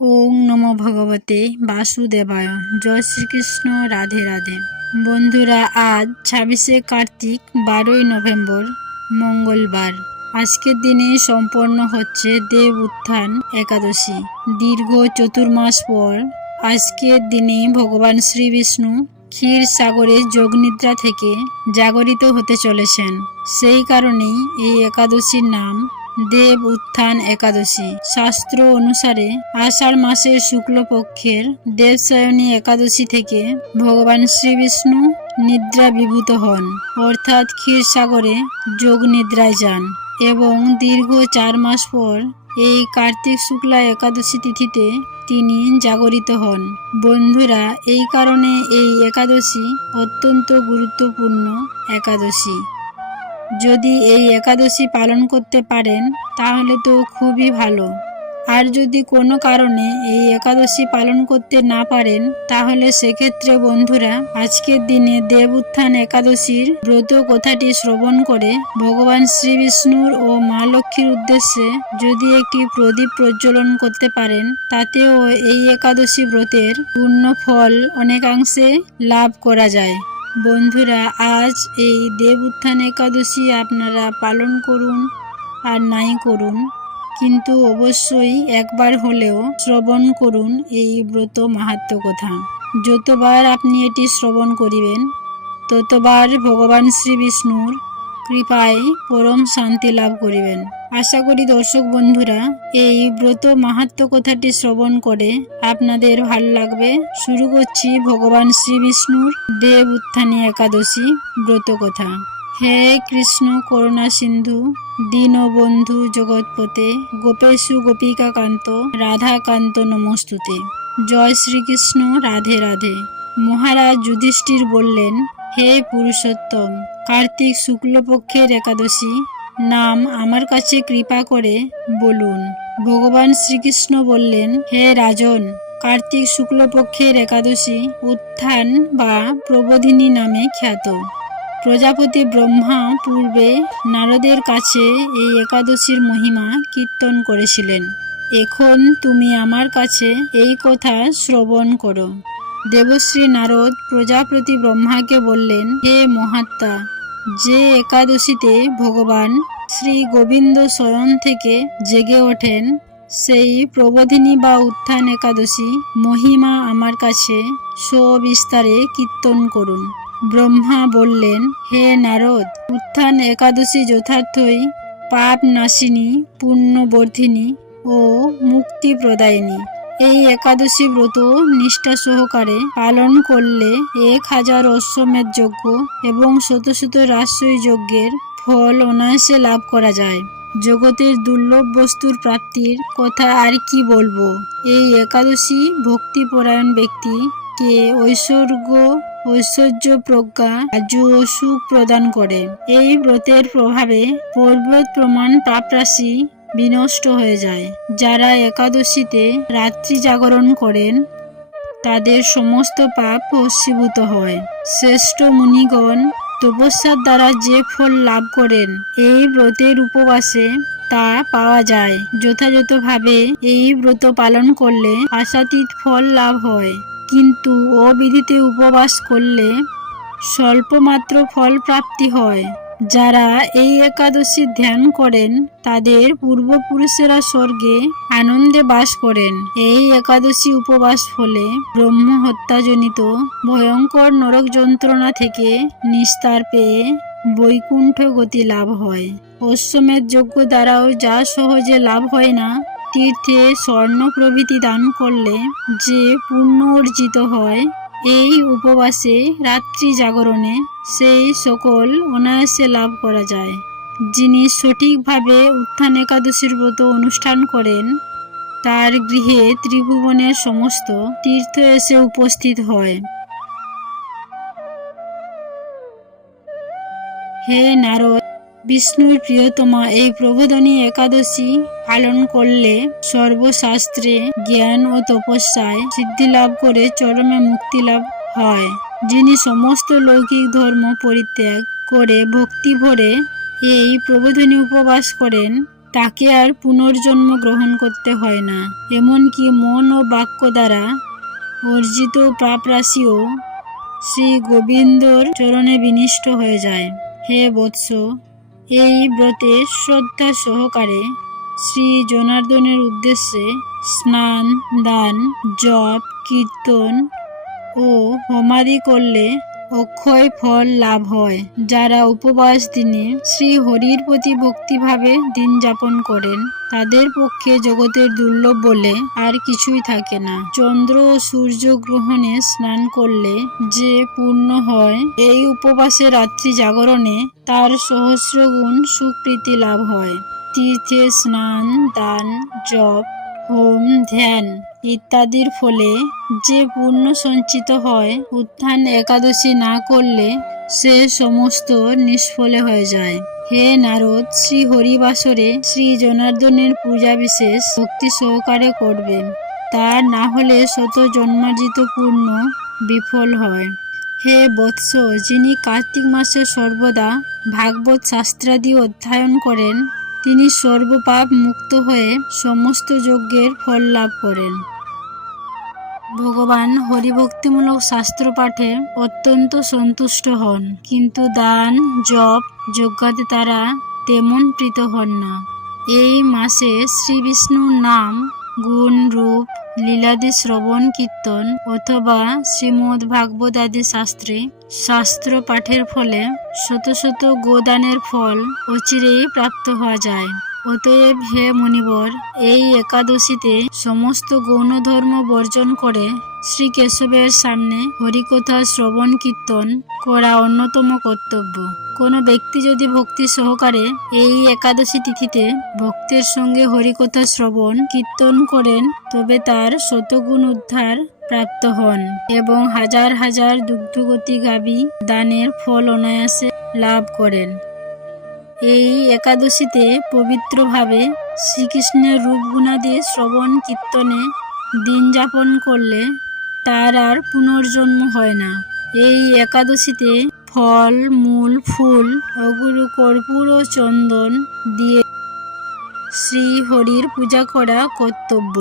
ওং নমো ভগবতে বাসুদেবায়। জয় শ্রীকৃষ্ণ। রাধে রাধে। বন্ধুরা, আজ 26শে কার্তিক, 12ই নভেম্বর, মঙ্গলবার। আজকের দিনে সম্পন্ন হচ্ছে দেব উত্থান একাদশী। দীর্ঘ চতুর্মাস পর আজকের দিনে ভগবান শ্রী বিষ্ণু ক্ষীর সাগরে যোগনিদ্রা থেকে জাগরিত হতে চলেছেন। সেই কারণেই এই একাদশীর নাম দেব উত্থান একাদশী। শাস্ত্র অনুসারে আষাঢ় মাসের শুক্লপক্ষের দেবসায়নী একাদশী থেকে ভগবান শ্রী বিষ্ণু নিদ্রা বিভূত হন, অর্থাৎ ক্ষীর সাগরে যোগ নিদ্রায় যান, এবং দীর্ঘ 4 মাস পর এই কার্তিক শুক্লা একাদশী তিথিতে তিনি জাগরিত হন। বন্ধুরা, এই কারণে এই একাদশী অত্যন্ত গুরুত্বপূর্ণ একাদশী। যদি এই একাদশী পালন করতে পারেন তাহলে তো খুবই ভালো। আর যদি কোনো কারণে এই একাদশী পালন করতে না পারেন তাহলে সেক্ষেত্রে বন্ধুরা আজকের দিনে দেব উত্থান একাদশীর ব্রত কথাটি শ্রবণ করে ভগবান শ্রী বিষ্ণুর ও মা লক্ষ্মীর উদ্দেশ্যে যদি একটি প্রদীপ প্রজ্বলন করতে পারেন, তাতেও এই একাদশী ব্রতের পূর্ণ ফল অনেকাংশে লাভ করা যায়। বন্ধুরা, আজ এই দেব উত্থান একাদশী আপনারা পালন করুন আর নাই করুন, কিন্তু অবশ্যই একবার হলেও শ্রবণ করুন এই ব্রত মাহাত্ম্য কথা। যতবার আপনি এটি শ্রবণ করিবেন ততবার ভগবান শ্রী বিষ্ণুর কৃপায় পরম শান্তি লাভ করিবেন। আশা করি দর্শক বন্ধুরা এই ব্রত মাহাত্ম্য কথাটি শ্রবণ করে আপনাদের ভালো লাগবে। শুরু করছি ভগবান শ্রী বিষ্ণুর দেব উত্থানী একাদশী ব্রত কথা। হে কৃষ্ণ করুণা সিন্ধু দীনবন্ধু জগৎপতে গোপেশু গোপিকা কান্ত রাধাকান্ত নমস্তুতে। জয় শ্রীকৃষ্ণ। রাধে রাধে। মহারাজ যুধিষ্ঠির বললেন, হে পুরুষোত্তম, কার্তিক শুক্লপক্ষের একাদশী নাম আমার কাছে কৃপা করে বলুন। ভগবান শ্রীকৃষ্ণ বললেন, হে রাজন, কার্তিক শুক্লপক্ষের একাদশী উত্থান বা প্রবোধিনী নামে খ্যাত। প্রজাপতি ব্রহ্মা পূর্বে নারদের কাছে এই একাদশীর মহিমা কীর্তন করেছিলেন। এখন তুমি আমার কাছে এই কথা শ্রবণ করো। দেবশ্রী নারদ প্রজাপতি ব্রহ্মাকে বললেন, হে মহাত্মা, যে একাদশীতে ভগবান শ্রী গোবিন্দ স্বয়ং থেকে জেগে ওঠেন, সেই প্রবোধিনী বা উত্থান একাদশী মহিমা আমার কাছে সবিস্তারে কীর্তন করুন। ব্রহ্মা বললেন, হে নারদ, উত্থান একাদশী যথার্থই পাপ নাশিনী, পুণ্যবর্ধিনী ও মুক্তি প্রদায়িনী। এই একাদশী ব্রত নিষ্ঠা সহকারে পালন করলে 1000 অশ্বমেধ যজ্ঞ এবং শত শত রাজসূয় যজ্ঞের ফল অনায়াসে লাভ করা যায়। জগতের দুর্লভ বস্তুর প্রাপ্তির কথা আর কি বলবো। এই একাদশী ভক্তিপরায়ণ ব্যক্তিকে ঐশ্বর্য, প্রজ্ঞা, রাজ্য ও সুখ প্রদান করে। এই ব্রতের প্রভাবে পর্বত প্রমাণ পাপরাশি বিনষ্ট হয়ে যায়। যারা একাদশীতে রাত্রি জাগরণ করেন তাদের সমস্ত পাপ ভস্মীভূত হয়। শ্রেষ্ঠ মুনিগণ তপস্যার দ্বারা যে ফল লাভ করেন এই ব্রতের উপবাসে তা পাওয়া যায়। যথাযথভাবে এই ব্রত পালন করলে আশাতীত ফল লাভ হয়, কিন্তু অবিধিতে উপবাস করলে স্বল্পমাত্র ফল প্রাপ্তি হয়। যারা এই একাদশী ধ্যান করেন তাদের পূর্বপুরুষেরা স্বর্গে আনন্দে বাস করেন। এই একাদশী উপবাস ফলে ব্রহ্ম হত্যাজনিত ভয়ঙ্কর নরক যন্ত্রণা থেকে নিস্তার পেয়ে বৈকুণ্ঠ গতি লাভ হয়। অশ্বমেধ যজ্ঞ দ্বারাও যা সহজে লাভ হয় না, তীর্থে স্বর্ণ প্রভৃতি দান করলে যে পুণ্য অর্জিত হয়, এই উপবাসে রাত্রি জাগরণে সেই সকল অনায়াসে লাভ করা যায়। যিনি সঠিকভাবে উত্থান একাদশীর ব্রত অনুষ্ঠান করেন তার গৃহে ত্রিভুবনের সমস্ত তীর্থ এসে উপস্থিত হয়। হে নারদ, বিষ্ণুর প্রিয়তমা এই প্রবোধিনী একাদশী পালন করলে সর্বশাস্ত্রে জ্ঞান ও তপস্যায় সিদ্ধি লাভ করে চরমে মুক্তি লাভ হয়। যিনি সমস্ত লৌকিক ধর্ম পরিত্যাগ করে ভক্তি ভরে এই প্রবোধিনী উপবাস করেন তাকে আর পুনর্জন্ম গ্রহণ করতে হয় না। এমনকি মন ও বাক্য দ্বারা অর্জিত পাপরাশিও শ্রী গোবিন্দর চরণে বিনিষ্ট হয়ে যায়। হে বৎস, এই ব্রতে শ্রদ্ধা সহকারে শ্রী জনার্দনের উদ্দেশ্যে স্নান, দান, জপ, কীর্তন ও হোমাদি করলে অক্ষয় ফল লাভ হয়। যারা উপবাস দিনে শ্রী হরির প্রতি ভক্তিভাবে দিন যাপন করেন তাদের পক্ষে জগতের দুর্লভ বলে আর কিছুই থাকে না। চন্দ্র ও সূর্য গ্রহণে স্নান করলে যে পূর্ণ হয়, এই উপবাসে রাত্রি জাগরণে তার সহস্র গুণ সুকৃতি লাভ হয়। তীর্থে স্নান, দান, জপ, হোম, ধ্যান ইত্যাদির ফলে যে পুণ্য সঞ্চিত হয়, উত্থান একাদশী না করলে সে সমস্ত নিষ্ফলে হয়ে যায়। হে নারদ, শ্রী হরিবাসরে শ্রী জনার্দনের পূজা বিশেষ ভক্তি সহকারে করবেন। তা না হলে শত জন্মার্জিত পুণ্য বিফল হয়। হে বৎস, যিনি কার্তিক মাসে সর্বদা ভাগবত শাস্ত্রাদি অধ্যয়ন করেন তিনি সর্বপাপ মুক্ত হয়ে সমস্ত যজ্ঞের ফল লাভ করেন। ভগবান হরিভক্তিমূলক শাস্ত্র পাঠে অত্যন্ত সন্তুষ্ট হন, কিন্তু দান, জপ, যজ্ঞাতে তারা তেমন প্রীত হন না। এই মাসে শ্রী বিষ্ণুর নাম, গুণ, রূপ, লীলাদি শ্রবণ কীর্তন অথবা শ্রীমদ্ ভাগবত আদি শাস্ত্র পাঠের ফলে শত শত গোদানের ফল অচিরেই প্রাপ্ত হওয়া যায়। অতএব হে মুনিবর, এই একাদশীতে সমস্ত গৌণ ধর্ম বর্জন করে শ্রী কেশবের সামনে হরিকথা শ্রবণ কীর্তন করা অন্যতম কর্তব্য। কোনো ব্যক্তি যদি ভক্তি সহকারে এই একাদশী তিথিতে ভক্তের সঙ্গে হরিকথা শ্রবণ কীর্তন করেন তবে তার শতগুণ উদ্ধার প্রাপ্ত হন এবং হাজার হাজার দুগ্ধগতি গাভী দানের ফল অনায়াসে লাভ করেন। এই একাদশীতে পবিত্রভাবে শ্রীকৃষ্ণের রূপগুণাদি শ্রবণ কীর্তনে দিন যাপন করলে তার আর পুনর্জন্ম হয় না। এই একাদশীতে ফল, মূল, ফুল, অগুরু, কর্পূর ও চন্দন দিয়ে শ্রী হরির পূজা করা কর্তব্য।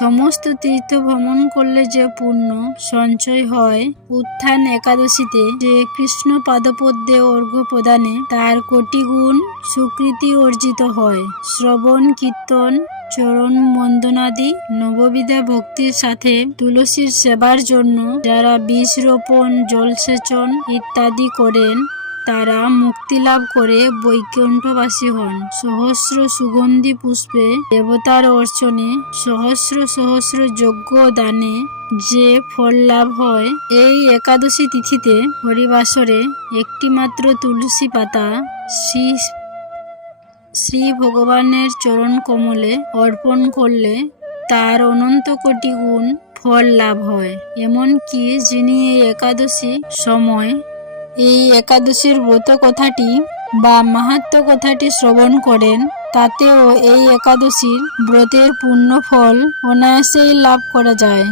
সমস্ত তীর্থ ভ্রমণ করলে যে পুণ্য সঞ্চয় হয়, উত্থান একাদশীতে যে কৃষ্ণ পাদপদ্মে অর্ঘ্য প্রদানে তার কোটি গুণ সুকৃতি অর্জিত হয়। শ্রবণ কীর্তন, চরণ বন্দনাদি নববিধা ভক্তির সাথে তুলসীর সেবার জন্য যারা বীজ রোপণ, জলসেচন ইত্যাদি করেন তারা মুক্তি লাভ করে বৈকুণ্ঠবাসী হন। সহস্র সুগন্ধি পুষ্পে দেবতার অর্চনে, সহস্র সহস্র যজ্ঞ দানে যে ফল লাভ হয়, এই একাদশী তিথিতে হরিবাসরে একটিমাত্র তুলসী পাতা শ্রী ভগবানের চরণ কমলে অর্পণ করলে তার অনন্ত কোটি গুণ ফল লাভ হয়। এমনকি যিনি এই একাদশী সময় এই একাদশীর ব্রত কথাটি বা মাহাত্ম্য কথাটি শ্রবণ করেন তাতেও এই একাদশীর ব্রতের পূর্ণ ফল অনায়াসেই লাভ করা যায়।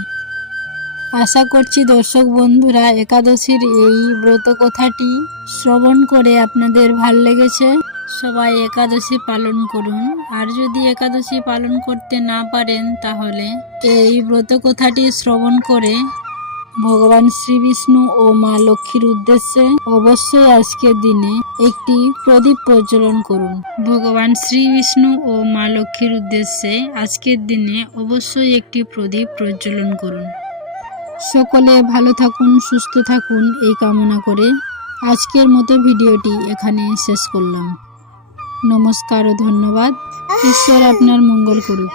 আশা করছি দর্শক বন্ধুরা একাদশীর এই ব্রত কথাটি শ্রবণ করে আপনাদের ভাল লেগেছে। সবাই একাদশী পালন করুন। আর যদি একাদশী পালন করতে না পারেন তাহলে এই ব্রত কথাটি শ্রবণ করে ভগবান শ্রী বিষ্ণু ও মা লক্ষ্মীর উদ্দেশ্যে অবশ্যই আজকের দিনে একটি প্রদীপ প্রজ্বলন করুন। ভগবান শ্রী বিষ্ণু ও মা লক্ষ্মীর উদ্দেশ্যে আজকের দিনে অবশ্যই একটি প্রদীপ প্রজ্বলন করুন। সকলে ভালো থাকুন, সুস্থ থাকুন এই কামনা করে আজকের মতো ভিডিওটি এখানে শেষ করলাম। নমস্কার ও ধন্যবাদ। ঈশ্বর আপনার মঙ্গল করুক।